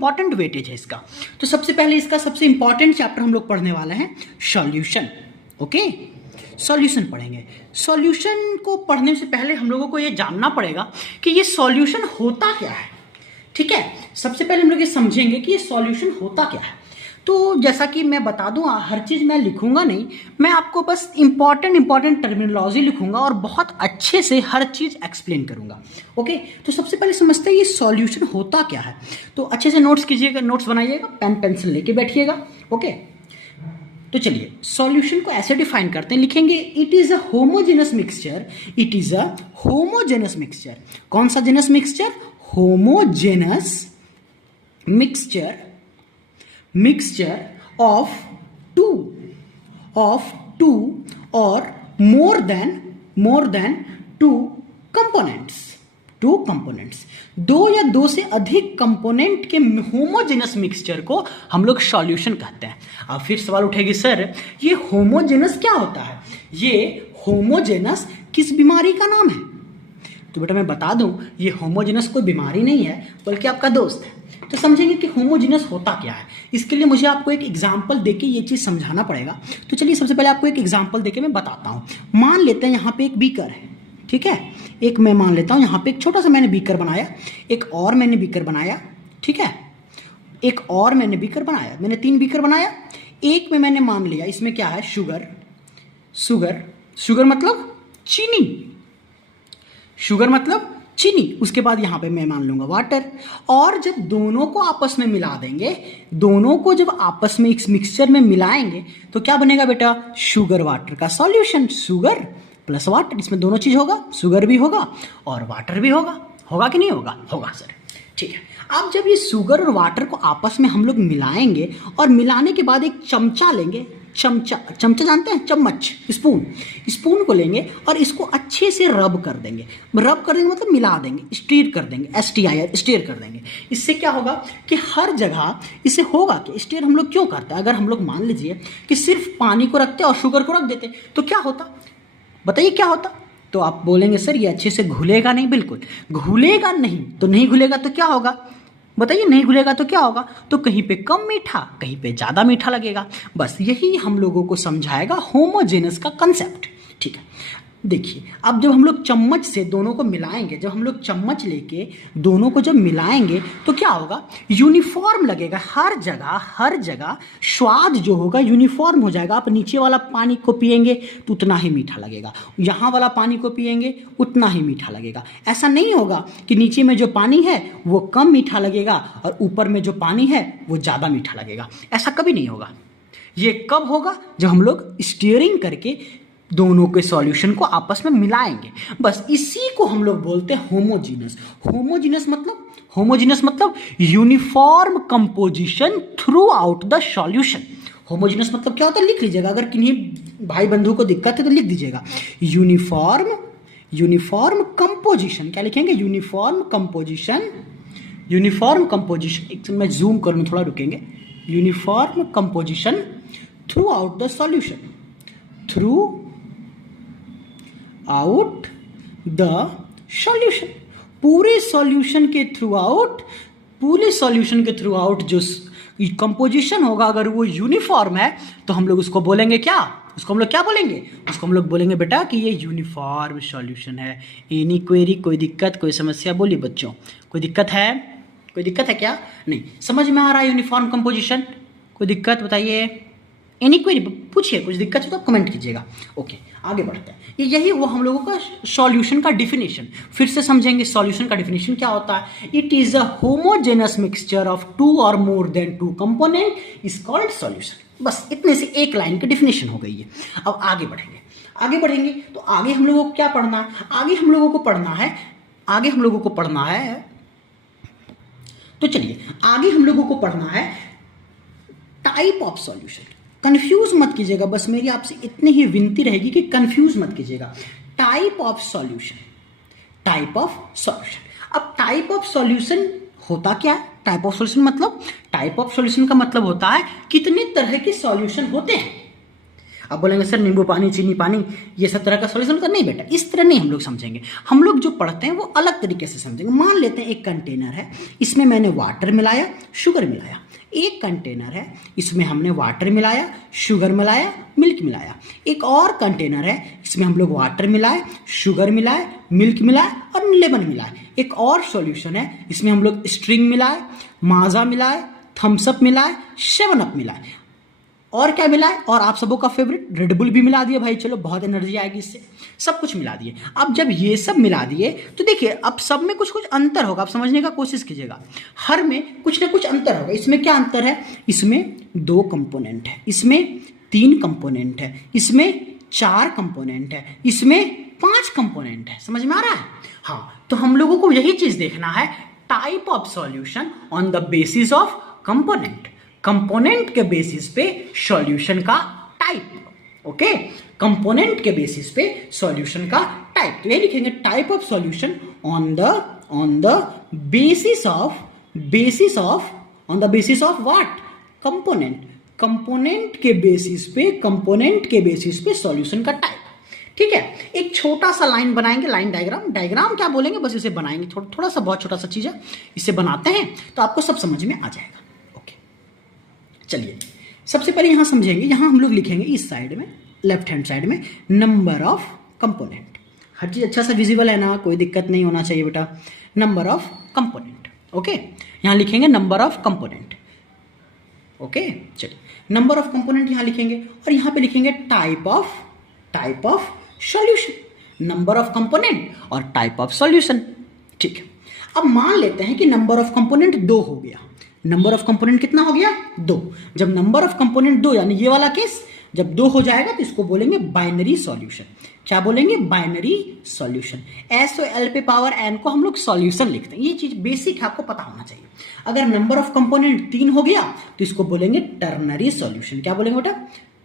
Important weightage है इसका। तो सबसे पहले इसका सबसे इंपॉर्टेंट चैप्टर हम लोग पढ़ने वाले हैं सॉल्यूशन। ओके, सॉल्यूशन पढ़ेंगे। सॉल्यूशन को पढ़ने से पहले हम लोगों को ये जानना पड़ेगा कि ये सॉल्यूशन होता क्या है। ठीक है, सबसे पहले हम लोग ये समझेंगे कि ये सॉल्यूशन होता क्या है। तो जैसा कि मैं बता दूं, हर चीज़ मैं लिखूंगा नहीं, मैं आपको बस इंपॉर्टेंट टर्मिनोलॉजी लिखूंगा और बहुत अच्छे से हर चीज़ एक्सप्लेन करूंगा। ओके, तो सबसे पहले समझते हैं ये सॉल्यूशन होता क्या है। तो अच्छे से नोट्स कीजिएगा, नोट्स बनाइएगा, पेन पेंसिल लेके बैठिएगा। ओके, तो चलिए सॉल्यूशन को ऐसे डिफाइन करते हैं, लिखेंगे it is a homogeneous mixture. It is a homogeneous mixture. कौन सा जेनस mixture? Homogeneous mixture of two or more than two components। दो या दो से अधिक कंपोनेंट के होमोजेनस मिक्सचर को हम लोग सॉल्यूशन कहते हैं। अब फिर सवाल उठेगी, सर ये होमोजेनस क्या होता है? ये होमोजेनस किस बीमारी का नाम है? तो बेटा मैं बता दूं, ये होमोजेनस कोई बीमारी नहीं है बल्कि आपका दोस्त है। तो समझेंगे कि होमोजेनस होता क्या है। इसके लिए मुझे आपको एक एग्जाम्पल देके ये चीज़ समझाना पड़ेगा। तो चलिए सबसे पहले आपको एक एग्जाम्पल देके मैं बताता हूँ। मान लेते हैं यहाँ पे एक बीकर है, ठीक है। एक मैं मान लेता हूँ यहाँ पे एक छोटा सा मैंने बीकर बनाया, एक और मैंने बीकर बनाया, ठीक है, एक और मैंने बीकर बनाया, मैंने 3 बीकर बनाया। एक में मैंने मान लिया इसमें क्या है, शुगर मतलब चीनी, शुगर मतलब चीनी। उसके बाद यहाँ पे मैं मान लूंगा वाटर। और जब दोनों को आपस में मिला देंगे, दोनों को जब आपस में एक मिक्सचर में मिलाएंगे तो क्या बनेगा बेटा? शुगर वाटर का सॉल्यूशन। शुगर प्लस वाटर, इसमें दोनों चीज होगा, शुगर भी होगा और वाटर भी होगा। होगा कि नहीं होगा? होगा सर। ठीक है, अब जब ये शुगर और वाटर को आपस में हम लोग मिलाएंगे और मिलाने के बाद एक चमचा लेंगे, चमचा जानते हैं, चम्मच, स्पून को लेंगे और इसको अच्छे से रब कर देंगे मतलब मिला देंगे, स्टीर कर देंगे, स्टीर कर देंगे। इससे क्या होगा कि हर जगह इसे होगा कि स्टीर हम लोग क्यों करते हैं? अगर हम लोग मान लीजिए कि सिर्फ पानी को रखते और शुगर को रख देते तो क्या होता? बताइए क्या होता? तो आप बोलेंगे सर ये अच्छे से घुलेगा नहीं। बिल्कुल घुलेगा नहीं, तो नहीं घुलेगा तो क्या होगा? बताइए, नहीं घुलेगा तो क्या होगा? तो कहीं पे कम मीठा, कहीं पे ज़्यादा मीठा लगेगा। बस यही हम लोगों को समझाएगा होमोजेनस का कंसेप्ट। ठीक है, देखिए अब जब हम लोग चम्मच से दोनों को मिलाएंगे, जब हम लोग चम्मच लेके दोनों को जब मिलाएंगे तो क्या होगा? यूनिफॉर्म लगेगा। हर जगह स्वाद जो होगा यूनिफॉर्म हो जाएगा। आप नीचे वाला पानी को पिएंगे तो उतना ही मीठा लगेगा, यहाँ वाला पानी को पिएंगे उतना ही मीठा लगेगा। ऐसा नहीं होगा कि नीचे में जो पानी है वो कम मीठा लगेगा और ऊपर में जो पानी है वो ज़्यादा मीठा लगेगा। ऐसा कभी नहीं होगा। ये कब होगा? जब हम लोग स्टीयरिंग करके दोनों के सॉल्यूशन को आपस में मिलाएंगे। बस इसी को हम लोग बोलते हैं होमोजीनस। होमोजीनस मतलब uniform composition through out the solution. Homogeneous मतलब क्या होता है? लिख लीजिएगा, अगर किन्हीं भाई बंधु को दिक्कत है तो लिख दीजिएगा। Uniform composition. क्या लिखेंगे? Uniform composition. एक मैं जूम करूँ, थोड़ा रुकेंगे। Uniform composition through out the solution. Out the solution. पूरे सॉल्यूशन के थ्रू आउट जो कंपोजिशन होगा, अगर वो यूनिफॉर्म है तो हम लोग उसको बोलेंगे क्या? उसको हम लोग बोलेंगे बेटा कि ये यूनिफॉर्म सॉल्यूशन है। एनी क्वेरी, कोई दिक्कत, कोई समस्या? बोलिए बच्चों, कोई दिक्कत है क्या? नहीं समझ में आ रहा है यूनिफॉर्म कंपोजिशन? कोई दिक्कत बताइए, एनी क्वेरी पूछिए, कुछ दिक्कत हो तो कमेंट कीजिएगा। ओके, आगे बढ़ते हैं। यही वो हम लोगों का सॉल्यूशन का डिफिनेशन। फिर से समझेंगे सॉल्यूशन का डिफिनेशन क्या होता है। It is a homogeneous mixture of 2 और more than 2 component is called solution. बस इतने से एक लाइन की डिफिनेशन हो गई है। अब आगे बढ़ेंगे तो आगे हम लोगों को क्या पढ़ना है? आगे हम लोगों को पढ़ना है तो चलिए आगे हम लोगों को पढ़ना है टाइप ऑफ सॉल्यूशन। कंफ्यूज मत कीजिएगा, बस मेरी आपसे इतनी ही विनती रहेगी कि कंफ्यूज मत कीजिएगा। Type of solution. अब टाइप ऑफ सॉल्यूशन होता क्या है? टाइप ऑफ सॉल्यूशन का मतलब होता है कितने तरह के सॉल्यूशन होते हैं। अब बोलेंगे सर नींबू पानी, चीनी पानी, ये सब तरह का सॉल्यूशन का नहीं बेटा, इस तरह नहीं हम लोग समझेंगे। हम लोग जो पढ़ते हैं वो अलग तरीके से समझेंगे। मान लेते हैं एक कंटेनर है, इसमें मैंने वाटर मिलाया, शुगर मिलाया। एक कंटेनर है, इसमें हमने वाटर मिलाया, शुगर मिलाया, मिल्क मिलाया। एक और कंटेनर है, इसमें हम लोग वाटर मिलाए, शुगर मिलाए, मिल्क मिलाए और लेमन मिलाए। एक और सॉल्यूशन है, इसमें हम लोग स्ट्रिंग मिलाए, माजा मिलाए, थम्स अप मिलाए, 7 अप मिलाए और क्या मिलाए, और आप सबों का फेवरेट रेड बुल भी मिला दिए भाई, चलो बहुत एनर्जी आएगी इससे, सब कुछ मिला दिए। अब जब ये सब मिला दिए तो देखिए अब सब में कुछ कुछ अंतर होगा, आप समझने का कोशिश कीजिएगा। हर में कुछ ना कुछ अंतर होगा। इसमें क्या अंतर है, इसमें 2 कंपोनेंट है, इसमें 3 कंपोनेंट है, इसमें 4 कंपोनेंट है, इसमें 5 कंपोनेंट है। समझ में आ रहा है? हाँ, तो हम लोगों को यही चीज देखना है, type of solution on the basis of component. Component के बेसिस पे सॉल्यूशन का टाइप, ओके, कंपोनेंट के बेसिस पे सॉल्यूशन का टाइप। तो ये लिखेंगे type of solution on the basis of what, component. Component के बेसिस पे सॉल्यूशन का टाइप। ठीक है, एक छोटा सा लाइन बनाएंगे, लाइन डायग्राम क्या बोलेंगे, बस इसे बनाएंगे, थोड़ा सा, बहुत छोटा सा चीज है, इसे बनाते हैं तो आपको सब समझ में आ जाएगा। चलिए सबसे पहले यहां समझेंगे, यहां हम लोग लिखेंगे इस साइड में, लेफ्ट हैंड साइड में, नंबर ऑफ कंपोनेंट। हर चीज अच्छा सा विजिबल है ना, कोई दिक्कत नहीं होना चाहिए बेटा। नंबर ऑफ कंपोनेंट, ओके, यहां लिखेंगे नंबर ऑफ कंपोनेंट, ओके। चलिए नंबर ऑफ कंपोनेंट यहां लिखेंगे और यहां पे लिखेंगे type of solution, number of component और टाइप ऑफ सॉल्यूशन। ठीक है, अब मान लेते हैं कि नंबर ऑफ कंपोनेंट 2 हो गया। नंबर ऑफ कंपोनेंट कितना हो गया, 2। जब नंबर ऑफ कंपोनेंट 2, यानी ये वाला केस जब 2 हो जाएगा तो इसको बोलेंगे बाइनरी सॉल्यूशन। क्या बोलेंगे, बाइनरी सॉल्यूशन। SOL पे पावर n को हम लोग सॉल्यूशन लिखते हैं, ये चीज बेसिक है, आपको पता होना चाहिए। अगर नंबर ऑफ कंपोनेंट 3 हो गया तो इसको बोलेंगे टर्नरी सॉल्यूशन। क्या बोलेंगे बेटा,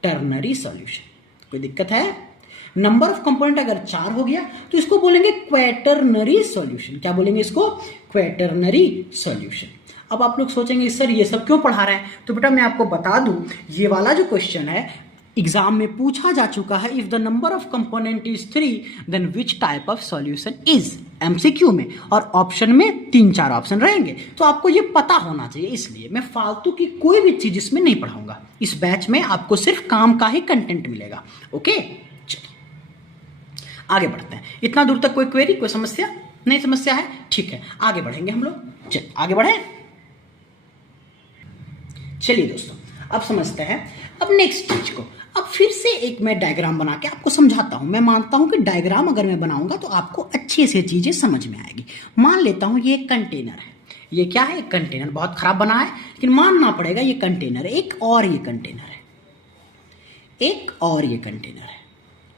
टर्नरी सॉल्यूशन। कोई दिक्कत है? नंबर ऑफ कंपोनेंट अगर 4 हो गया तो इसको बोलेंगे क्वैटरनरी सॉल्यूशन। क्या बोलेंगे इसको, क्वैटरनरी सॉल्यूशन। अब आप लोग सोचेंगे सर ये सब क्यों पढ़ा रहे हैं, तो बेटा मैं आपको बता दूं, ये वाला जो क्वेश्चन है एग्जाम में पूछा जा चुका है। If the number of component is 3 then which type of solution is, MCQ में, और ऑप्शन में 3-4 ऑप्शन रहेंगे, तो आपको ये पता होना चाहिए। इसलिए मैं फालतू की कोई भी चीज इसमें नहीं पढ़ाऊंगा। इस बैच में आपको सिर्फ काम का ही कंटेंट मिलेगा, ओके। चलिए आगे बढ़ते हैं। इतना दूर तक कोई क्वेरी, कोई समस्या नहीं? समस्या है, ठीक है, आगे बढ़ेंगे हम लोग। चलिए आगे बढ़े। चलिए दोस्तों अब समझते हैं अब नेक्स्ट चीज को। अब फिर से एक मैं डायग्राम बना के आपको समझाता हूं। मैं मानता हूं कि डायग्राम अगर मैं बनाऊंगा तो आपको अच्छे से चीजें समझ में आएगी। मान लेता हूं ये एक कंटेनर है, ये क्या है, एक कंटेनर, बहुत खराब बना है लेकिन मानना पड़ेगा ये कंटेनर है। एक और ये कंटेनर है, एक और ये कंटेनर है,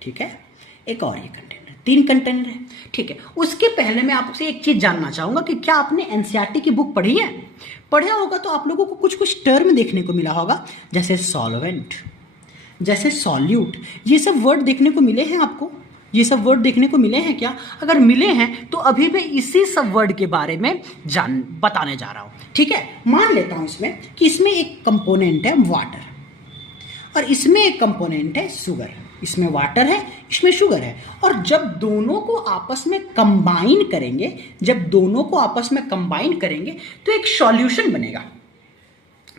ठीक है, एक और ये कंटेनर, 3 कंटेनर है, ठीक है। उसके पहले मैं आपसे एक चीज जानना चाहूंगा कि क्या आपने NCERT की बुक पढ़ी है? पढ़ा होगा तो आप लोगों को कुछ कुछ टर्म देखने को मिला होगा, जैसे सॉल्वेंट, जैसे सॉल्यूट, ये सब वर्ड देखने को मिले हैं आपको? ये सब वर्ड देखने को मिले हैं क्या? अगर मिले हैं तो अभी मैं इसी सब वर्ड के बारे में बताने जा रहा हूं, ठीक है। मान लेता हूं इसमें कि इसमें एक कंपोनेंट है वाटर और इसमें एक कंपोनेंट है शुगर। इसमें वाटर है, इसमें शुगर है, और जब दोनों को आपस में कंबाइन करेंगे, तो एक सॉल्यूशन बनेगा।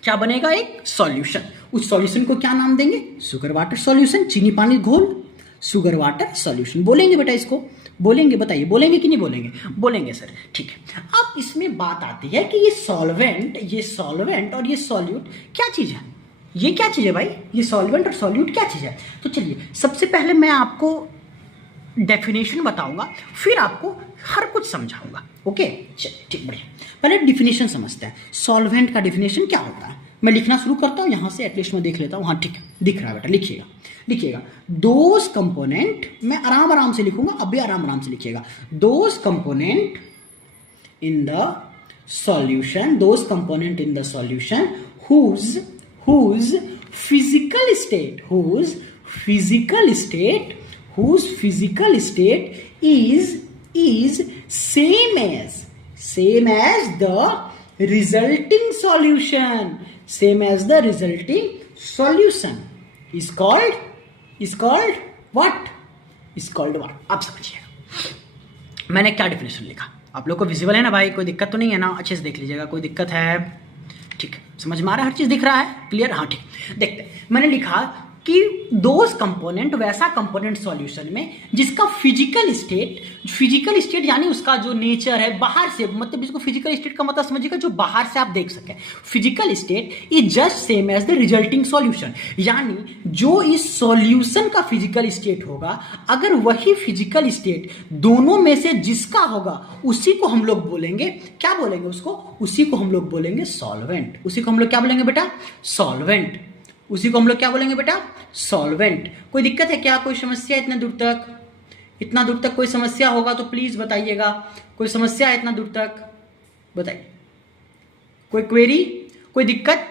क्या बनेगा? एक सॉल्यूशन। उस सॉल्यूशन को क्या नाम देंगे? Sugar water solution. चीनी पानी घोल, शुगर वाटर सॉल्यूशन बोलेंगे बेटा इसको, बोलेंगे, बताइए बोलेंगे कि नहीं बोलेंगे? बोलेंगे सर, ठीक है। अब इसमें बात आती है कि ये सॉल्वेंट और ये सॉल्यूट क्या चीज है? ये क्या चीज है भाई? ये सॉल्वेंट और सॉल्यूट क्या चीज है? तो चलिए सबसे पहले मैं आपको डेफिनेशन बताऊंगा, फिर आपको हर कुछ समझाऊंगा, ओके। चलिए ठीक, बढ़िया। पहले डिफिनेशन समझते हैं। सॉल्वेंट का डिफिनेशन क्या होता है? मैं लिखना शुरू करता हूं, यहां से एटलीस्ट मैं देख लेता हूं। हाँ ठीक है, दिख रहा है बेटा, लिखिएगा। दोज कंपोनेंट, मैं आराम से लिखूंगा, अब भी आराम से लिखिएगा। Those component in the solution whose physical state is same as the resulting solution is called is called what, is called water. आप समझिएगा मैंने क्या डिफिनेशन लिखा, आप लोग को विजिबल है ना भाई, कोई दिक्कत तो नहीं है ना, अच्छे से देख लीजिएगा, कोई दिक्कत है, ठीक है, समझ में आ रहा है, हर चीज दिख रहा है, क्लियर, हाँ ठीक। देखते हैं, मैंने लिखा कि दोज कंपोनेंट, वैसा कंपोनेंट सॉल्यूशन में जिसका फिजिकल स्टेट यानी उसका जो नेचर है बाहर से, मतलब इसको फिजिकल स्टेट का मतलब समझिएगा जो बाहर से आप देख सकें, physical state is just same as the resulting solution, यानी जो इस सॉल्यूशन का फिजिकल स्टेट होगा, अगर वही फिजिकल स्टेट दोनों में से जिसका होगा उसी को हम लोग बोलेंगे, क्या बोलेंगे उसको, उसी को हम लोग बोलेंगे सॉल्वेंट। उसी को हम लोग क्या बोलेंगे बेटा, सॉल्वेंट। उसी को हम लोग क्या बोलेंगे बेटा, सॉल्वेंट। कोई दिक्कत है क्या, कोई समस्या इतने दूर तक, इतना दूर तक कोई समस्या होगा तो प्लीज बताइएगा, कोई समस्या है इतना दूर तक, बताइए, कोई क्वेरी, कोई दिक्कत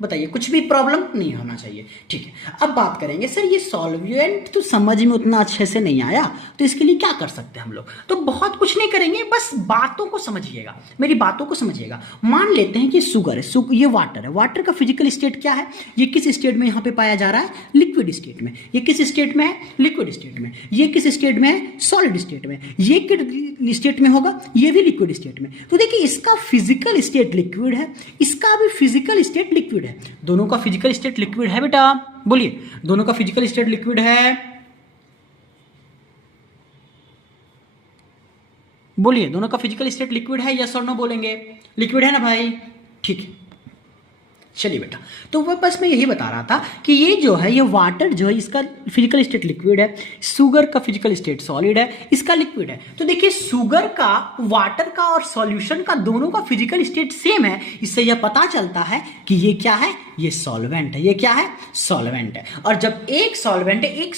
बताइए, कुछ भी प्रॉब्लम नहीं होना चाहिए, ठीक है। अब बात करेंगे सर ये सॉल्वेंट तो समझ में उतना अच्छे से नहीं आया, तो इसके लिए क्या कर सकते हैं हम लोग, तो बहुत कुछ नहीं करेंगे, बस बातों को समझिएगा, मेरी बातों को समझिएगा। मान लेते हैं कि शुगर है, ये वाटर है, वाटर का फिजिकल स्टेट क्या है, ये किस स्टेट में यहाँ पे पाया जा रहा है, लिक्विड स्टेट में, ये किस स्टेट में है, लिक्विड स्टेट में, ये किस स्टेट में है, सॉलिड स्टेट में, ये किस स्टेट में होगा, ये भी लिक्विड स्टेट में। तो देखिए इसका फिजिकल स्टेट लिक्विड है, इसका भी फिजिकल स्टेट लिक्विड है, दोनों का फिजिकल स्टेट लिक्विड है बेटा, बोलिए, दोनों का फिजिकल स्टेट लिक्विड है, बोलिए, दोनों का फिजिकल स्टेट लिक्विड है, यस और नो बोलेंगे, लिक्विड है ना भाई, ठीक है। चलिए बेटा, तो वह बस मैं यही बता रहा था कि ये जो है, ये वाटर जो है इसका फिजिकल स्टेट लिक्विड है, शुगर का फिजिकल स्टेट सॉलिड है, इसका लिक्विड है। तो देखिए शुगर का, वाटर का और सॉल्यूशन का दोनों का फिजिकल स्टेट सेम है, इससे यह पता चलता है कि ये क्या है, ये सॉल्वेंट है, ये क्या है, सॉल्वेंट है। और जब एक सॉल्वेंट है, एक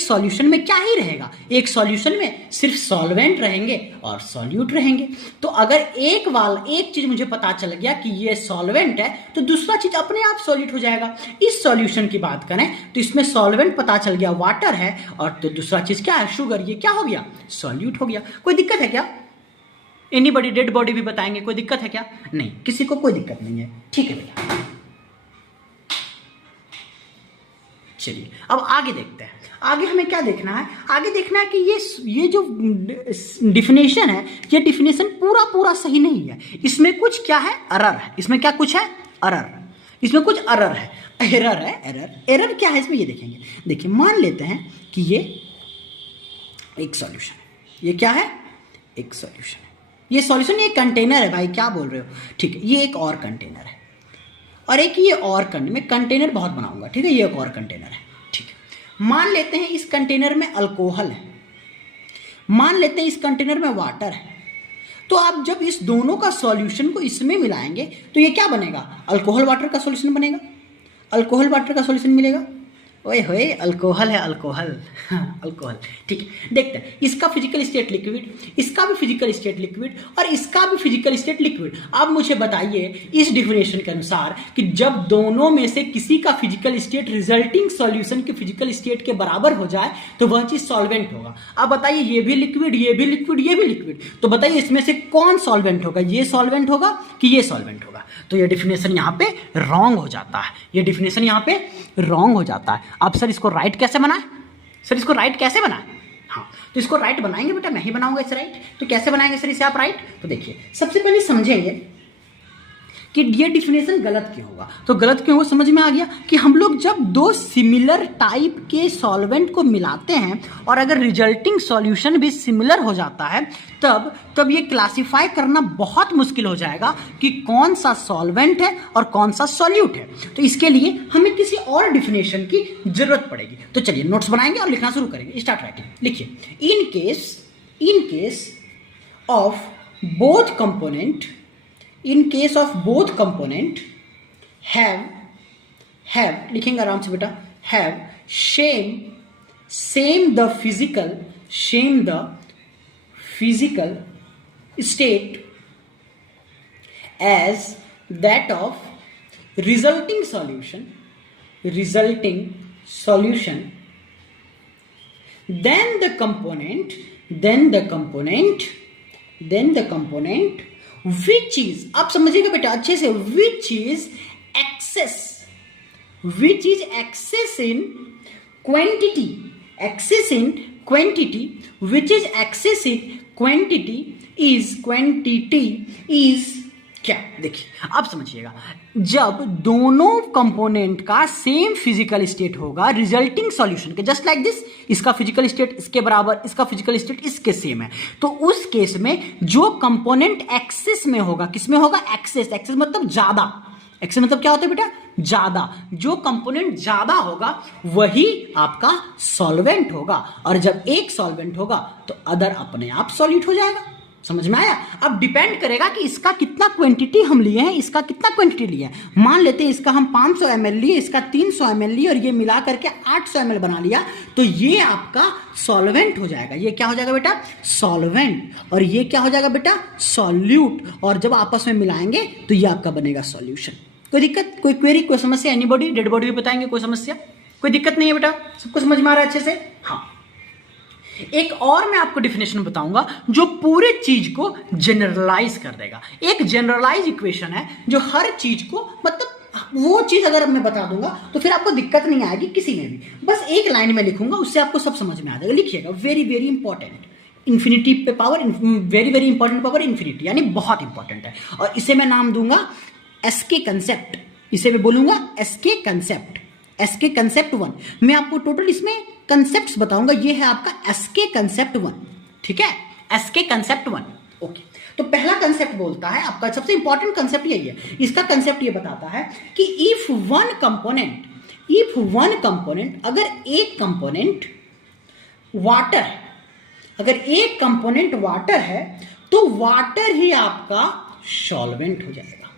सॉल्यूशन में क्या ही रहेगा, एक सॉल्यूशन में सिर्फ सॉल्वेंट रहेंगे और सॉल्यूट रहेंगे। तो अगर एक चीज मुझे पता चल गया कि ये सॉल्वेंट है, तो दूसरा चीज अपने आप सॉल्यूट हो जाएगा। इस सॉल्यूशन की बात करें तो इसमें सॉल्वेंट पता चल गया वाटर है, और तो दूसरा चीज क्या है, शुगर, ये क्या हो गया, सॉल्यूट हो गया। कोई दिक्कत है क्या, एनीबॉडी, डेड बॉडी भी बताएंगे, कोई दिक्कत है क्या, नहीं, किसी को कोई दिक्कत नहीं है, ठीक है बेटा। चलिए अब आगे देखते हैं, आगे हमें क्या देखना है, आगे देखना है कि ये जो डिफिनेशन है, ये डिफिनेशन पूरा सही नहीं है, इसमें कुछ क्या है, एरर है, इसमें क्या कुछ है, एरर, इसमें कुछ एरर है, एरर क्या है इसमें, ये देखेंगे। देखिए मान लेते हैं कि ये एक सॉल्यूशन है, ये क्या है, एक सॉल्यूशन है, ये सॉल्यूशन, ये कंटेनर है भाई, क्या बोल रहे हो, ठीक है, ये एक और कंटेनर है, और एक ये और मैं कंटेनर बहुत बनाऊंगा, ठीक है, ये एक और कंटेनर है, ठीक है। मान लेते हैं इस कंटेनर में अल्कोहल है, मान लेते हैं इस कंटेनर में वाटर है, तो आप जब इस दोनों का सॉल्यूशन को इसमें मिलाएंगे तो ये क्या बनेगा, अल्कोहल वाटर का सॉल्यूशन बनेगा, अल्कोहल वाटर का सॉल्यूशन मिलेगा, ओए होए अल्कोहल है, अल्कोहल, अल्कोहल, ठीक है। देखते हैं इसका फिजिकल स्टेट लिक्विड, इसका भी फिजिकल स्टेट लिक्विड, और इसका भी फिजिकल स्टेट लिक्विड। अब मुझे बताइए इस डिफिनेशन के अनुसार कि जब दोनों में से किसी का फिजिकल स्टेट रिजल्टिंग सॉल्यूशन के फिजिकल स्टेट के बराबर हो जाए तो वह चीज सॉल्वेंट होगा। अब बताइए ये भी लिक्विड, ये भी लिक्विड, ये भी लिक्विड, तो बताइए इसमें से कौन सॉल्वेंट होगा, ये सॉल्वेंट होगा कि ये सॉल्वेंट होगा। तो ये डिफिनेशन यहाँ पे रॉन्ग हो जाता है, ये डिफिनेशन यहाँ पे रॉन्ग हो जाता है। अब सर इसको राइट कैसे बनाए, सर इसको राइट कैसे बनाए, हाँ तो इसको राइट बनाएंगे बेटा, मैं ही बनाऊंगा इसे राइट। तो कैसे बनाएंगे सर इसे आप राइट, तो देखिए सबसे पहले समझेंगे कि ये डिफिनेशन गलत क्यों होगा। तो गलत क्यों होगा समझ में आ गया कि हम लोग जब दो सिमिलर टाइप के सॉल्वेंट को मिलाते हैं और अगर रिजल्टिंग सॉल्यूशन भी सिमिलर हो जाता है तब ये क्लासिफाई करना बहुत मुश्किल हो जाएगा कि कौन सा सॉल्वेंट है और कौन सा सॉल्यूट है। तो इसके लिए हमें किसी और डिफिनेशन की जरूरत पड़ेगी। तो चलिए नोट्स बनाएंगे और लिखना शुरू करेंगे, स्टार्ट राइटिंग। लिखिए in case of both component, in case of both component have लिखेंगे आराम से बेटा, have same the physical state as that of resulting solution, then the component which is, आप समझिएगा बेटा अच्छे से, which is excess which is excess in quantity, excess in quantity, which is excess in quantity is क्या? देखिए आप समझिएगा, जब दोनों कंपोनेंट का सेम फिजिकल स्टेट होगा रिजल्टिंग सॉल्यूशन के, जस्ट लाइक दिस, इसका फिजिकल स्टेट इसके बराबर, इसका फिजिकल स्टेट इसके सेम है, तो उस केस में जो कंपोनेंट एक्सेस में होगा, किसमें होगा? एक्सेस, एक्सेस मतलब ज्यादा, एक्सेस मतलब क्या होता है बेटा? ज्यादा, जो कंपोनेंट ज्यादा होगा वही आपका सॉल्वेंट होगा, और जब एक सॉल्वेंट होगा तो अदर अपने आप सॉल्यूट हो जाएगा। समझ में आया? अब डिपेंड करेगा कि इसका कितना क्वांटिटी हम लिए हैं, इसका कितना क्वांटिटी लिया है। मान लेते हैं इसका हम 500 ml लिए, इसका 300 ml लिए, और ये मिला करके 800 ml बना लिया, तो ये आपका सॉल्वेंट हो जाएगा। ये क्या हो जाएगा बेटा? सॉल्वेंट। और ये क्या हो जाएगा बेटा? सॉल्यूट। और जब आपस में मिलाएंगे तो ये आपका बनेगा सॉल्यूशन। कोई दिक्कत, कोई क्वेरी, कोई समस्या? एनीबॉडी? डेड बॉडी भी बताएंगे, कोई समस्या? कोई दिक्कत नहीं है बेटा? सबको समझ में आ रहा है अच्छे से? हाँ। एक और मैं आपको डेफिनेशन बताऊंगा जो पूरे चीज को जनरलाइज कर देगा। एक जनरलाइज इक्वेशन है जो हर चीज को, मतलब वो चीज अगर मैं बता दूंगा तो फिर आपको दिक्कत नहीं आएगी किसी में भी। बस एक लाइन में लिखूंगा, उससे आपको सब समझ में आ जाएगा। लिखिएगा, वेरी वेरी इंपॉर्टेंट, इन्फिनिटी पे power, very very important power infinity, यानी बहुत इंपॉर्टेंट है। और इसे मैं नाम दूंगा एसके कंसेप्ट, इसे मैं बोलूंगा एसके कंसेप्ट, एसके कंसेप्ट 1। मैं आपको टोटल इसमें कंसेप्ट्स बताऊंगा। ये है आपका एसके कंसेप्ट 1, ठीक है? एसके कंसेप्ट 1, ओके। तो पहला कंसेप्ट बोलता है आपका, सबसे इंपॉर्टेंट कंसेप्ट यही है। इसका कंसेप्ट ये बताता है कि इफ वन कंपोनेंट, अगर एक कंपोनेंट वाटर है, अगर एक कंपोनेंट वाटर है तो वाटर ही आपका सॉल्वेंट हो जाएगा।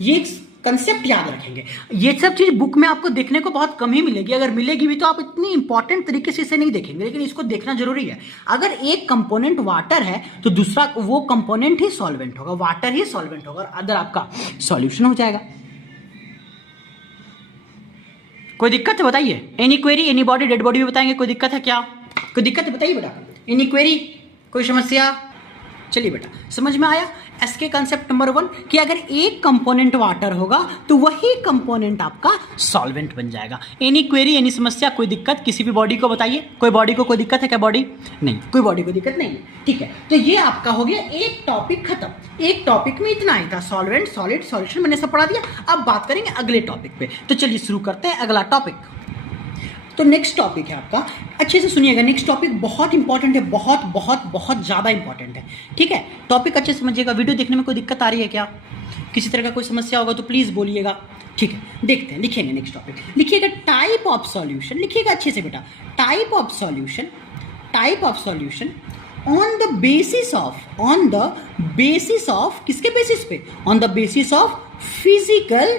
ये कंसेप्ट याद रखेंगे। ये सब चीज बुक में आपको देखने को बहुत कम ही मिलेगी, अगर मिलेगी भी तो आप इतनी इंपॉर्टेंट तरीके से इसे नहीं देखेंगे, लेकिन इसको देखना जरूरी है। अगर एक कंपोनेंट वाटर है तो दूसरा वो कंपोनेंट ही सॉल्वेंट होगा, वाटर ही सॉल्वेंट होगा, और अदर आपका सॉल्यूशन हो जाएगा। कोई दिक्कत है बताइए? Any query, any body, dead body भी बताएंगे, कोई दिक्कत है क्या? कोई दिक्कत है बताइए बेटा? एनी क्वेरी, कोई समस्या? चलिए बेटा, समझ में आया एसके कंसेप्ट नंबर 1 कि अगर एक कंपोनेंट वाटर होगा तो वही कंपोनेंट आपका सॉल्वेंट बन जाएगा। एनी क्वेरी, एनी समस्या, कोई दिक्कत किसी भी बॉडी को बताइए? कोई बॉडी को कोई दिक्कत है क्या? बॉडी नहीं, कोई बॉडी को दिक्कत नहीं है, ठीक है। तो ये आपका हो गया एक टॉपिक खत्म। एक टॉपिक में इतना ही था, सॉल्वेंट, सॉलिड, सॉल्यूशन, मैंने सब पढ़ा दिया। अब बात करेंगे अगले टॉपिक पे, तो चलिए शुरू करते हैं अगला टॉपिक। तो नेक्स्ट टॉपिक है आपका, अच्छे से सुनिएगा, नेक्स्ट टॉपिक बहुत इंपॉर्टेंट है, बहुत बहुत बहुत ज़्यादा इंपॉर्टेंट है, ठीक है? टॉपिक अच्छे से समझिएगा। वीडियो देखने में कोई दिक्कत आ रही है क्या? किसी तरह का कोई समस्या होगा तो प्लीज़ बोलिएगा, ठीक है? देखते हैं, लिखेंगे नेक्स्ट टॉपिक। लिखिएगा टाइप ऑफ सॉल्यूशन, लिखिएगा अच्छे से बेटा, type of solution, type of solution on the basis of, on the basis of, किसके बेसिस पे? On the basis of physical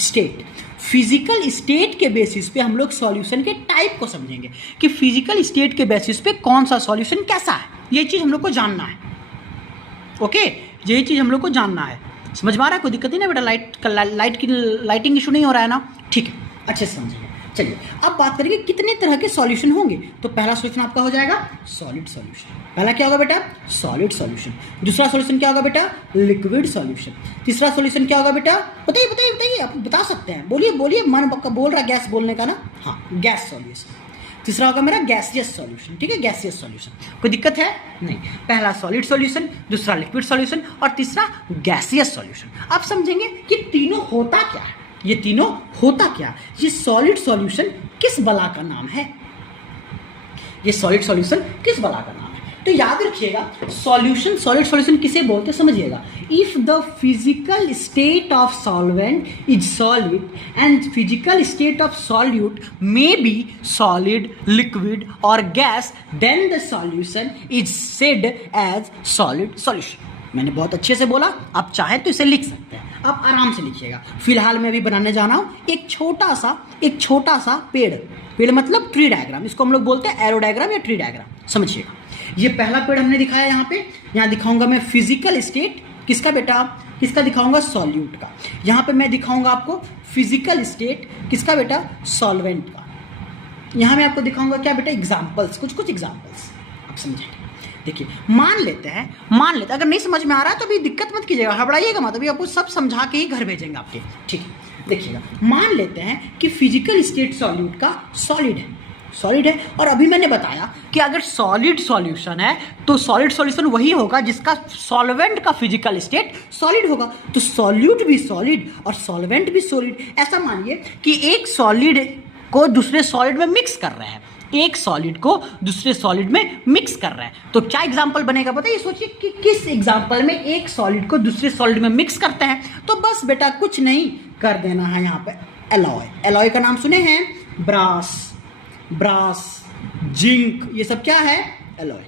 state. Physical state के बेसिस पे हम लोग सॉल्यूशन के टाइप को समझेंगे कि फिजिकल स्टेट के बेसिस पे कौन सा सॉल्यूशन कैसा है, ये चीज हम लोग को जानना है, ओके? ये चीज हम लोग को जानना है। समझ में आ रहा है? कोई दिक्कत नहीं ना बेटा? लाइटिंग इशू नहीं हो रहा है ना? ठीक है, अच्छे से समझिए। चलिए अब बात करेंगे कितने तरह के सॉल्यूशन होंगे। तो पहला सॉल्यूशन आपका हो जाएगा सॉलिड सॉल्यूशन। पहला क्या होगा बेटा? Solid solution. दूसरा सॉल्यूशन क्या होगा बेटा? Liquid solution. तीसरा सॉल्यूशन क्या होगा बेटा? बताइए बताइए बताइए, आप बता सकते हैं, बोलिए बोलिए, मन पक्का बोल रहा है गैस बोलने का ना? हाँ, गैस सॉल्यूशन। तीसरा होगा मेरा गैसियस सॉल्यूशन, ठीक है? Gaseous solution. कोई दिक्कत है? नहीं। पहला सॉलिड सॉल्यूशन, दूसरा लिक्विड सॉल्यूशन, और तीसरा गैसियस सॉल्यूशन। अब समझेंगे कि तीनों होता क्या है, ये तीनों होता क्या? ये सॉलिड सॉल्यूशन किस बला का नाम है? ये सॉलिड सॉल्यूशन किस बला का नाम है? तो याद रखिएगा, सॉल्यूशन, सॉलिड सॉल्यूशन किसे बोलते हैं समझिएगा। If the physical state of solvent is solid and physical state of solute may be solid, liquid और gas, then the solution is said as solid solution. मैंने बहुत अच्छे से बोला, आप चाहे तो इसे लिख सकते हैं, आप आराम से लिखिएगा। फिलहाल मैं अभी बनाने जा रहा हूं एक छोटा सा पेड़ मतलब ट्री डायग्राम, इसको हम लोग बोलते हैं एरो डायग्राम या ट्री डायग्राम, समझिएगा। ये पहला पेड़ हमने दिखाया यहाँ पे, यहाँ दिखाऊंगा मैं फिजिकल स्टेट किसका बेटा? किसका दिखाऊंगा? सॉल्यूट का। यहाँ पे मैं दिखाऊंगा आपको फिजिकल स्टेट किसका बेटा? सॉल्वेंट का। यहाँ मैं आपको दिखाऊंगा क्या बेटा? एग्जाम्पल्स, कुछ एग्जाम्पल्स, आप समझेंगे। देखिए, मान लेते हैं, अगर नहीं समझ में आ रहा है तो अभी दिक्कत मत कीजिएगा, घबराइएगा मत, अभी आपको सब समझा के ही घर भेजेंगे आपके, ठीक है? देखिएगा, मान लेते हैं कि फिजिकल स्टेट सॉल्यूट का सॉलिड है और अभी मैंने बताया कि अगर सॉलिड सॉल्यूशन है तो सॉलिड सॉल्यूशन वही होगा जिसका सॉल्वेंट का फिजिकल स्टेट सॉलिड होगा। तो सॉल्यूट भी सॉलिड और सॉल्वेंट भी सॉलिड। ऐसा मानिए कि एक सॉलिड को दूसरे सॉलिड में मिक्स कर रहे हैं, एक सॉलिड को दूसरे सॉलिड में मिक्स कर रहे हैं, तो क्या एग्जांपल बनेगा बताइए। सोचिए कि किस एग्जांपल में एक सॉलिड को दूसरे सॉलिड में मिक्स करते हैं। तो बस बेटा कुछ नहीं कर देना है यहाँ पे एलॉय। एलॉय का नाम सुने हैं, ब्रास, जिंक, ये सब क्या है, एलॉय।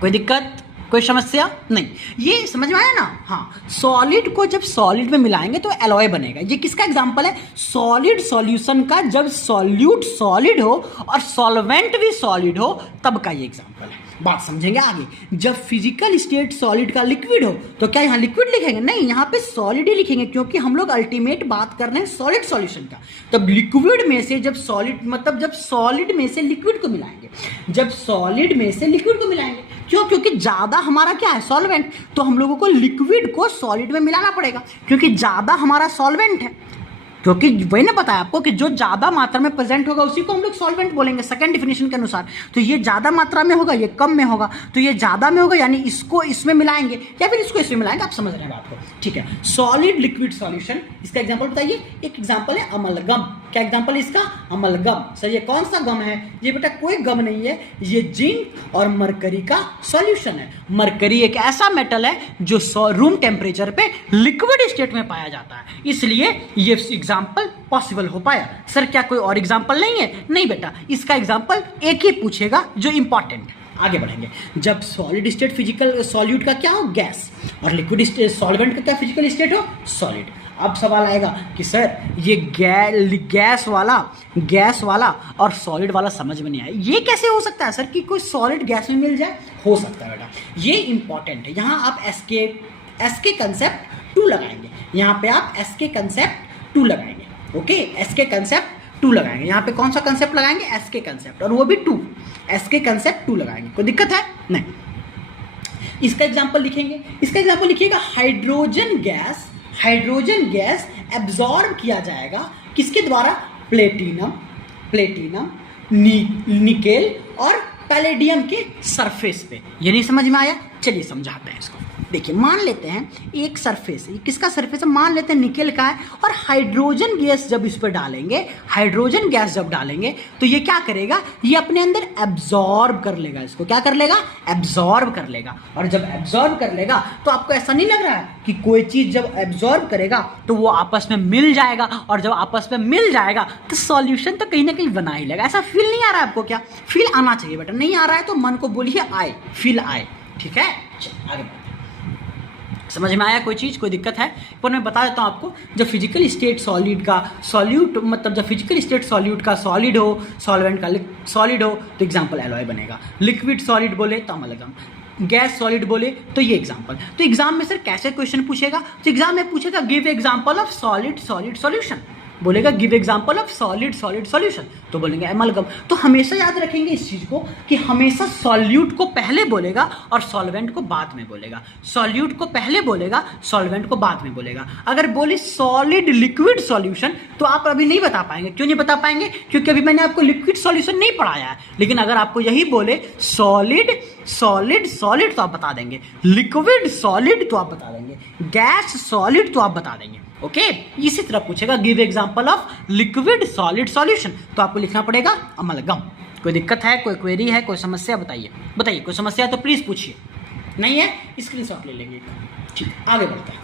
कोई दिक्कत, कोई समस्या नहीं, ये समझ में आया ना। हाँ, सॉलिड को जब सॉलिड में मिलाएंगे तो एलॉय बनेगा। ये किसका एग्जांपल है, सॉलिड सॉल्यूशन का, जब सॉल्यूट सॉलिड हो और सॉल्वेंट भी सॉलिड हो तब का ये एग्जांपल है। बात समझेंगे आगे। जब फिजिकल स्टेट सॉलिड का लिक्विड हो तो क्या यहाँ लिक्विड लिखेंगे, नहीं, यहाँ पे सॉलिड ही लिखेंगे क्योंकि हम लोग अल्टीमेट बात कर रहे हैं सॉलिड सॉल्यूशन का। तब लिक्विड में से जब सॉलिड, मतलब जब सॉलिड में से लिक्विड को मिलाएंगे, जब सॉलिड में से लिक्विड को मिलाएंगे, क्यों, क्योंकि ज़्यादा हमारा क्या है, सॉल्वेंट, तो हम लोगों को लिक्विड को सॉलिड में मिलाना पड़ेगा क्योंकि ज़्यादा हमारा सॉल्वेंट है। क्योंकि वही ना पता है आपको कि जो ज़्यादा मात्रा में प्रेजेंट होगा उसी को हम लोग सॉल्वेंट बोलेंगे सेकंड डिफिनेशन के अनुसार। तो ये ज़्यादा मात्रा में होगा, ये कम में होगा, तो ये ज़्यादा में होगा यानी इसको इसमें मिलाएंगे या फिर इसको इसमें मिलाएंगे। आप समझ रहे हैं बात को, ठीक है। सॉलिड लिक्विड सॉल्यूशन, इसका एग्जांपल बताइए। एक एग्जांपल है अमलगम। क्या एग्जांपल है इसका, अमलगम। सर ये कौन सा गम है, ये बेटा कोई गम नहीं है, ये जिंक और मरकरी का सॉल्यूशन है। मरकरी एक ऐसा मेटल है जो रूम टेम्परेचर पे लिक्विड स्टेट में पाया जाता है, इसलिए ये एग्जांपल पॉसिबल हो पाया। सर क्या कोई और एग्जांपल नहीं है, नहीं बेटा, इसका एग्जांपल एक ही पूछेगा जो इंपॉर्टेंट है। आगे बढ़ेंगे। जब सॉलिड स्टेट फिजिकल सॉल्यूट का क्या हो, गैस, और लिक्विड स्टेट सॉल्वेंट का क्या फिजिकल स्टेट हो, सॉलिड। अब सवाल आएगा कि सर ये गैस वाला और सॉलिड वाला समझ में नहीं आया, ये कैसे हो सकता है सर कि कोई सॉलिड गैस में मिल जाए, हो सकता है बेटा, ये इंपॉर्टेंट है। यहाँ आप एसके कंसेप्ट 2 लगाएंगे, यहाँ पे आप एसके कंसेप्ट 2 लगाएंगे, ओके, एसके कंसेप्ट 2 लगाएंगे। यहाँ पे कौन सा कंसेप्ट लगाएंगे, एसके कंसेप्ट, और वो भी 2, एसके कंसेप्ट 2 लगाएंगे। कोई दिक्कत है, नहीं। इसका एग्जांपल लिखेंगे, इसका एग्जांपल लिखिएगा, हाइड्रोजन गैस एब्जॉर्ब किया जाएगा किसके द्वारा, प्लेटिनम, निकेल और पैलेडियम के सरफेस पे। ये नहीं समझ में आया, चलिए समझाते हैं इसको। देखिए, मान लेते हैं एक सरफेस है, किसका सरफेस है, मान लेते हैं निकेल का है, और हाइड्रोजन गैस जब इस पर डालेंगे, हाइड्रोजन गैस जब डालेंगे तो ये क्या करेगा, ये अपने अंदर एब्जॉर्ब कर लेगा, इसको क्या कर लेगा, एब्जॉर्ब कर लेगा। और जब एब्जॉर्ब कर लेगा तो आपको ऐसा नहीं लग रहा है कि कोई चीज जब एब्जॉर्ब करेगा तो वो आपस में मिल जाएगा, और जब आपस में मिल जाएगा तो सॉल्यूशन तो कहीं ना कहीं बना ही लेगा। ऐसा फील नहीं आ रहा है आपको, क्या फील आना चाहिए बेटा, नहीं आ रहा है तो मन को बोलिए आए, फील आए, ठीक है। आगे समझ में आया कोई चीज़, कोई दिक्कत है, पर मैं बता देता हूँ आपको। जब फिजिकल स्टेट सॉलिड का सॉल्यूट, मतलब जब फिजिकल स्टेट सॉल्यूट का सॉलिड हो, सॉल्वेंट का सॉलिड हो, तो एग्जांपल एलॉय बनेगा। लिक्विड सॉलिड बोले तो अमलगम, गैस सॉलिड बोले तो ये एग्जांपल। तो एग्जाम में सर कैसे क्वेश्चन पूछेगा, तो एग्जाम में पूछेगा give example of solid solution, बोलेगा give example of solid solution, तो बोलेंगे एमलगम। तो हमेशा याद रखेंगे इस चीज को कि हमेशा सॉल्यूट को पहले बोलेगा और सॉल्वेंट को बाद में बोलेगा, सॉल्यूट को पहले बोलेगा, सॉल्वेंट को बाद में बोलेगा। अगर बोले सॉलिड लिक्विड सॉल्यूशन तो आप अभी नहीं बता पाएंगे। क्यों नहीं बता पाएंगे, क्योंकि अभी मैंने आपको लिक्विड सॉल्यूशन नहीं पढ़ाया है। लेकिन अगर आपको यही बोले सॉलिड तो आप बता देंगे, लिक्विड सॉलिड तो आप बता देंगे, गैस सॉलिड तो आप बता देंगे, ओके। इसी तरह पूछेगा give example of liquid solid solution, तो आपको लिखना पड़ेगा अमलगम। कोई दिक्कत है, कोई क्वेरी है, कोई समस्या, बताइए कोई समस्या है तो प्लीज पूछिए, नहीं है स्क्रीनशॉट ले लेंगे, ठीक। आगे बढ़ते हैं,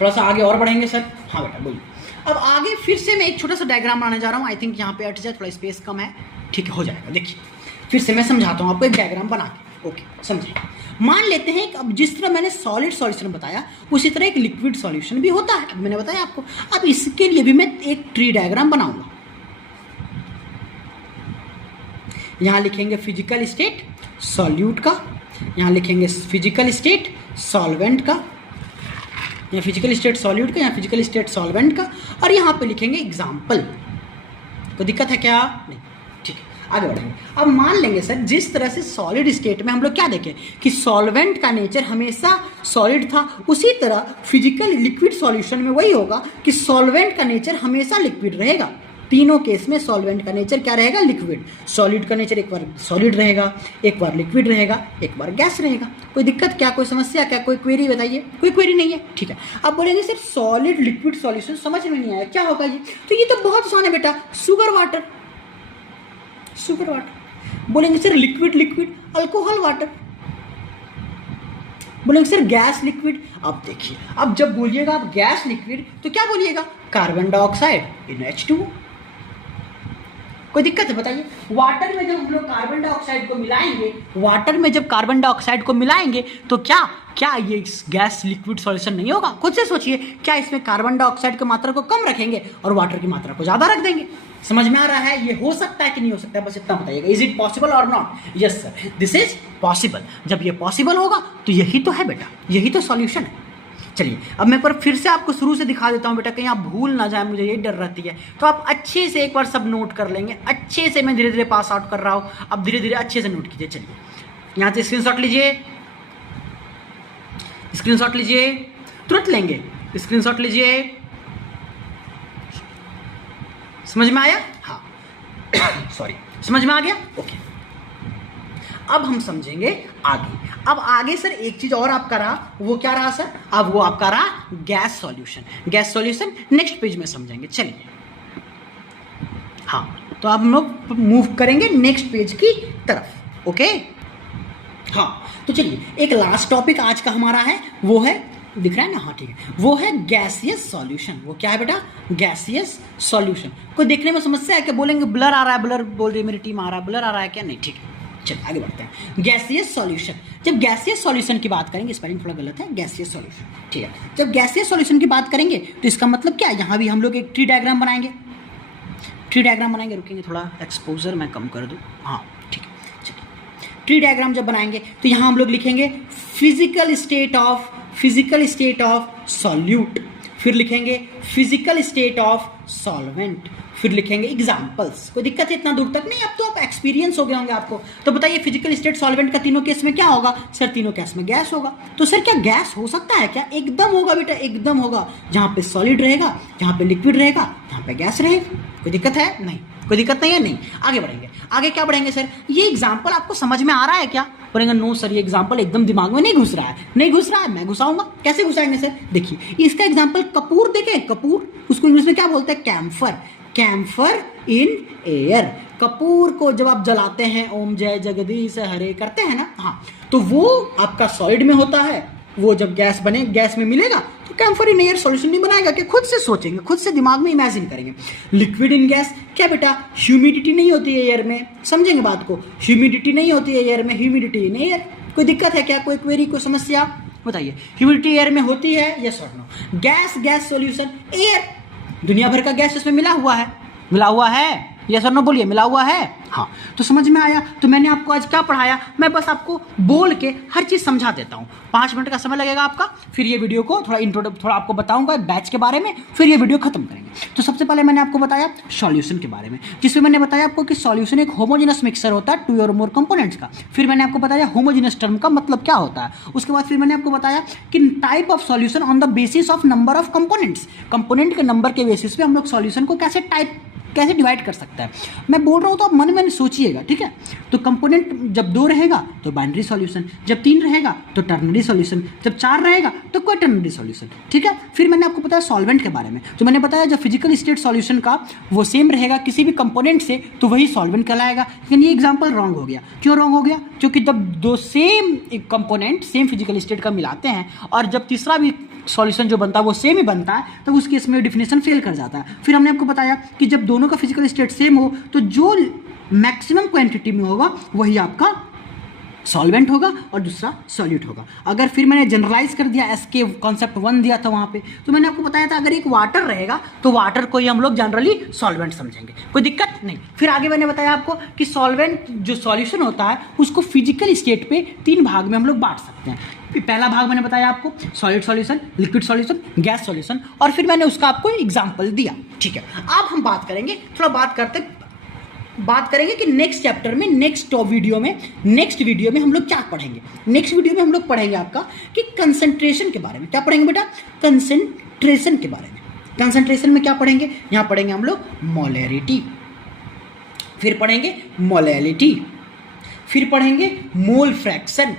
थोड़ा सा आगे और बढ़ेंगे सर। हाँ बेटा बोलिए। अब आगे फिर से मैं एक छोटा सा डायग्राम बनाने जा रहा हूँ, आई थिंक यहाँ पे हट जाए, थोड़ा स्पेस कम है, ठीक है, हो जाएगा। देखिए फिर से मैं समझाता हूँ आपको एक डायग्राम बना के, ओके समझिए। मान लेते हैं कि अब जिस तरह मैंने सॉलिड सॉल्यूशन बताया उसी तरह एक लिक्विड सॉल्यूशन भी होता है, अब मैंने बताया आपको। अब इसके लिए भी मैं एक ट्री डायग्राम बनाऊंगा। यहां लिखेंगे फिजिकल स्टेट सॉल्यूट का, यहां लिखेंगे फिजिकल स्टेट सॉल्वेंट का, यहाँ फिजिकल स्टेट सॉल्यूट का, यहाँ फिजिकल स्टेट सॉल्वेंट का, और यहाँ पे लिखेंगे एग्जाम्पल। कोई दिक्कत है क्या, नहीं, ठीक है। आगे बढ़ेंगे। अब मान लेंगे सर जिस तरह से सॉलिड स्टेट में हम लोग क्या देखें कि सॉल्वेंट का नेचर हमेशा सॉलिड था, उसी तरह फिजिकल लिक्विड सॉल्यूशन में वही होगा कि सॉल्वेंट का नेचर हमेशा लिक्विड रहेगा। तीनों केस में सॉल्वेंट का नेचर क्या रहेगा? लिक्विड। सॉलिड का नेचर एक बार सॉलिड रहेगा, एक बार लिक्विड रहेगा, एक बार गैस रहेगा। कोई दिक्कत क्या, कोई समस्या क्या, कोई क्वेरी बताइए? कोई क्वेरी नहीं है, ठीक है। अब बोलेंगे सर सॉलिड लिक्विड सॉल्यूशन समझ में नहीं आया, क्या होगा ये? तो ये तो बहुत आसान है बेटा, शुगर वाटर, शुगर वाटर। बोलेंगे sir liquid liquid, alcohol water. बोलेंगे सर गैस लिक्विड। अब देखिए, अब जब बोलिएगा आप गैस लिक्विड तो क्या बोलिएगा? Carbon dioxide in H2O। कोई दिक्कत है बताइए? वाटर में जब हम लोग कार्बन डाइऑक्साइड को मिलाएंगे, वाटर में जब कार्बन डाइऑक्साइड को मिलाएंगे तो क्या क्या ये गैस लिक्विड सॉल्यूशन नहीं होगा? खुद से सोचिए, क्या इसमें कार्बन डाइऑक्साइड की मात्रा को कम रखेंगे और वाटर की मात्रा को ज्यादा रख देंगे? समझ में आ रहा है? ये हो सकता है कि नहीं हो सकता है, बस इतना बताइएगा। इज इट पॉसिबल और not? Yes sir, this is possible. जब ये पॉसिबल होगा तो यही तो है बेटा, यही तो सॉल्यूशन है। चलिए अब मैं पर फिर से आपको शुरू से दिखा देता हूँ बेटा, कहीं आप भूल ना जाए, मुझे यही डर रहती है। तो आप अच्छे से एक बार सब नोट कर लेंगे, अच्छे से। मैं धीरे धीरे पास आउट कर रहा हूँ, अब धीरे धीरे अच्छे से नोट कीजिए। चलिए यहाँ से स्क्रीनशॉट लीजिए, स्क्रीनशॉट लीजिए, तुरंत लेंगे, स्क्रीनशॉट लीजिए। समझ में आया? हाँ सॉरी, समझ में आ गया? ओके। अब हम समझेंगे आगे। अब आगे सर एक चीज और आपका रहा, वो क्या रहा सर? अब वो आपका रहा gas solution. Gas solution next page में समझेंगे। चलिए हाँ, तो अब हम लोग मूव करेंगे नेक्स्ट पेज की तरफ। ओके हाँ, तो चलिए एक लास्ट टॉपिक आज का हमारा है, वो है, दिख रहा है ना? हाँ ठीक है, वो है गैसियस सॉल्यूशन। वो क्या है बेटा? Gaseous solution. कोई देखने में समस्या है क्या? बोलेंगे ब्लर आ रहा है, ब्लर बोल रही है मेरी टीम, आ रहा है, ब्लर आ रहा है क्या? नहीं, ठीक है। चलिए आगे बढ़ते हैं। Gaseous solution. जब गैसियस सॉल्यूशन की बात करेंगे, स्पेलिंग थोड़ा गलत है, गैसियस सॉल्यूशन, ठीक है। जब गैसियस सॉल्यूशन की बात करेंगे तो इसका मतलब क्या है? यहाँ भी हम लोग एक ट्री डायग्राम बनाएंगे, ट्री डायग्राम बनाएंगे। रुकेंगे, थोड़ा एक्सपोजर मैं कम कर दूँ। हाँ ठीक है, चलिए ट्री डायग्राम जब बनाएंगे तो यहाँ हम लोग लिखेंगे फिजिकल स्टेट ऑफ सॉल्यूट, फिर लिखेंगे फिजिकल स्टेट ऑफ सॉल्वेंट, फिर लिखेंगे एग्जाम्पल्स। कोई दिक्कत है इतना दूर तक? नहीं, अब तो आप एक्सपीरियंस हो गए होंगे आपको। तो बताइए फिजिकल स्टेट सॉल्वेंट का तीनों केस में क्या होगा? सर तीनों केस में गैस होगा। तो सर क्या गैस हो सकता है क्या? एकदम होगा बेटा, एकदम होगा। जहाँ पे सॉलिड रहेगा, जहाँ पे लिक्विड रहेगा, जहाँ पे गैस रहेगा। कोई दिक्कत है? नहीं, कोई दिक्कत नहीं है। नहीं, आगे बढ़ेंगे। आगे क्या बढ़ेंगे सर? ये एग्जाम्पल आपको समझ में आ रहा है क्या? बोलेंगे नो सर, ये एग्जाम्पल एकदम दिमाग में नहीं घुस रहा है। नहीं घुस रहा है, मैं घुसाऊंगा। कैसे घुसाएंगे सर? देखिए इसका एग्जाम्पल कपूर देखें, कपूर, उसको इंग्लिश में क्या बोलते हैं? कैम्फर। Camphor in air. कपूर को जब आप जलाते हैं, ओम जय जगदीश हरे करते हैं ना, हाँ, तो वो आपका सॉलिड में होता है। वो जब गैस बने, गैस में मिलेगा तो कैम्फर इन एयर सॉल्यूशन नहीं बनाएगा। कि खुद से सोचेंगे, खुद से दिमाग में इमेजिन करेंगे। लिक्विड इन गैस, क्या बेटा? ह्यूमिडिटी नहीं होती है एयर में, समझेंगे बात को? ह्यूमिडिटी नहीं होती है एयर में, ह्यूमिडिटी इन एयर। कोई दिक्कत है क्या? कोई क्वेरी, कोई समस्या बताइए? ह्यूमिडिटी एयर में होती है, यस और no? Gas, gas solution, air, दुनिया भर का गैस इसमें मिला हुआ है, मिला हुआ है, यस और नो बोलिए, मिला हुआ है? हाँ, तो समझ में आया? तो मैंने आपको आज क्या पढ़ाया, मैं बस आपको बोल के हर चीज़ समझा देता हूँ। 5 मिनट का समय लगेगा आपका, फिर ये वीडियो को थोड़ा आपको बताऊंगा बैच के बारे में, फिर ये वीडियो खत्म करेंगे। तो सबसे पहले मैंने आपको बताया सॉल्यूशन के बारे में, जिसमें मैंने बताया आपको कि सॉल्यूशन एक होमोजेनस मिक्सर होता है 2 और मोर कंपोनेंट्स का। फिर मैंने आपको बताया होमोजेनस टर्म का मतलब क्या होता है। उसके बाद फिर मैंने आपको बताया कि type of solution on the basis of number of components, component के नंबर के बेसिस पे हम लोग सॉल्यूशन को कैसे डिवाइड कर सकता है। मैं बोल रहा हूँ तो आप मन में सोचिएगा, ठीक है? तो कंपोनेंट जब 2 रहेगा तो बाइनरी सॉल्यूशन, जब 3 रहेगा तो टर्नरी सॉल्यूशन, जब 4 रहेगा तो क्वाटर्नरी सॉल्यूशन, ठीक है? फिर मैंने आपको बताया सॉल्वेंट के बारे में। तो मैंने बताया जब फिजिकल स्टेट सॉल्यूशन का वो सेम रहेगा किसी भी कंपोनेंट से तो वही सॉल्वेंट कहलाएगा। लेकिन ये एग्जाम्पल रॉन्ग हो गया। क्यों रॉन्ग हो गया? क्योंकि जब 2 same component same physical state का मिलाते हैं और जब तीसरा भी सॉल्यूशन जो बनता है वो सेम ही बनता है, तो उस केस में डिफिनेशन फेल कर जाता है। फिर हमने आपको बताया कि जब दोनों का फिजिकल स्टेट सेम हो तो जो मैक्सिमम क्वांटिटी में होगा वही आपका सॉल्वेंट होगा और दूसरा सॉल्यूट होगा। अगर फिर मैंने जनरलाइज कर दिया, एसके कॉन्सेप्ट 1 दिया था वहाँ पे, तो मैंने आपको बताया था अगर एक वाटर रहेगा तो वाटर को ही हम लोग जनरली सॉल्वेंट समझेंगे, कोई दिक्कत नहीं। फिर आगे मैंने बताया आपको कि सॉल्वेंट जो सॉल्यूशन होता है उसको फिजिकल स्टेट पे 3 भाग में हम लोग बांट सकते हैं। पहला भाग मैंने बताया आपको solid solution, liquid solution, gas solution, और फिर मैंने उसका आपको एग्जाम्पल दिया, ठीक है? अब हम बात करेंगे, थोड़ा बात करते बात करेंगे कि नेक्स्ट चैप्टर में, नेक्स्ट वीडियो में हम लोग क्या पढ़ेंगे। नेक्स्ट वीडियो में हम लोग पढ़ेंगे आपका कि कंसंट्रेशन के बारे में। क्या पढ़ेंगे बेटा? कंसंट्रेशन के बारे में। कंसंट्रेशन में क्या पढ़ेंगे? यहाँ पढ़ेंगे हम लोग मोलैरिटी, फिर पढ़ेंगे मोलैलिटी, फिर पढ़ेंगे मोल फ्रैक्शन,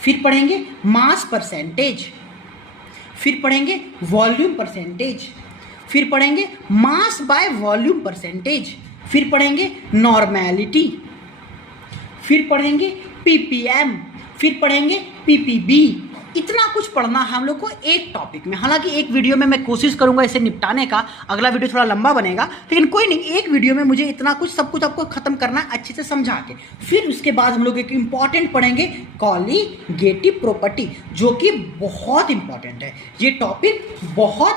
फिर पढ़ेंगे मास परसेंटेज, फिर पढ़ेंगे वॉल्यूम परसेंटेज, फिर पढ़ेंगे मास बाय वॉल्यूम परसेंटेज, फिर पढ़ेंगे नॉर्मेलिटी, फिर पढ़ेंगे पीपीएम, फिर पढ़ेंगे पीपीबी। इतना कुछ पढ़ना है हम लोग को एक टॉपिक में। हालांकि एक वीडियो में मैं कोशिश करूंगा इसे निपटाने का, अगला वीडियो थोड़ा लंबा बनेगा, लेकिन कोई नहीं, एक वीडियो में मुझे इतना कुछ सब कुछ आपको खत्म करना है अच्छे से समझा के। फिर उसके बाद हम लोग एक इंपॉर्टेंट पढ़ेंगे कॉलीगेटिव प्रॉपर्टी, जो कि बहुत इंपॉर्टेंट है। ये टॉपिक बहुत